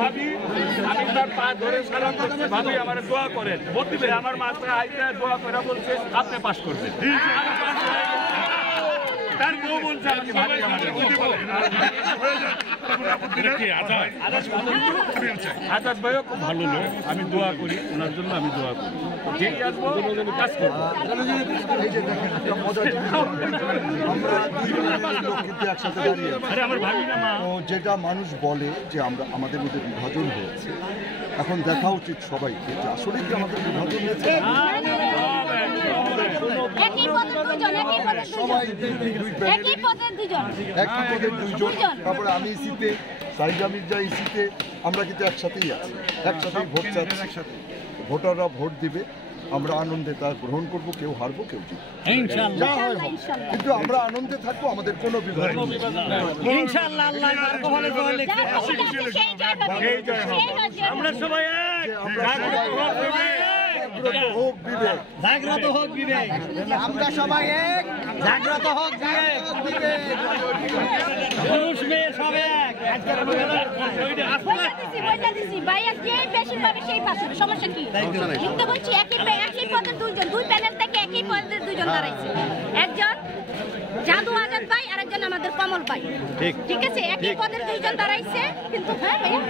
ভাবি আমি তার পা ধরে সালাম করছি, ভাবি আমার দোয়া করেন। আমার মাথায় আইতে দোয়া করে বলছে আপনি পাস করবেন। তার বউ বলছে আজাদ ভাইও খুব ভালো লোক, আমি দোয়া করি ওনার জন্য, আমি দোয়া করি যেই আসবো কাজ করবো। যেটা মানুষ বলে যে আমরা আমাদের মধ্যে বিভাজন হয়েছে, এখন দেখা উচিত সবাইকে যে আসলে কি আমাদের বিভাজন হয়েছে। একই পদের দুইজন, তারপরে আমি ইসিতে, সাইজা মির্জা ইসিতে, আমরা কিন্তু একসাথেই আছি, একসাথেই ভোট চাচ্ছি, ভোটাররা ভোট দিবে, আমরা আনন্দে তা গ্রহণ করবো, কেউ হারবো কেউ জিতবো, যা হয় হোক, কিন্তু আমরা আনন্দে থাকবো, আমাদের কোনো বিভাজন নেই। আমরা সবাই জাগ্রত হোক বিবেক, আমরা সবাই এক, জাগ্রত হোক বিবেক, পুরুষ মেয়ে সব এক। সমস্যা কি? কিন্তু বলছি একই পদের দুইজন, দুই প্যানেল থেকে একই পদের দুইজন দাঁড়াইছে, একজন জাদু আজাদ ভাই আর একজন আমাদের কমল ভাই। ঠিক আছে, একই পদের দুইজন দাঁড়াইছে, কিন্তু হ্যাঁ ভাইয়া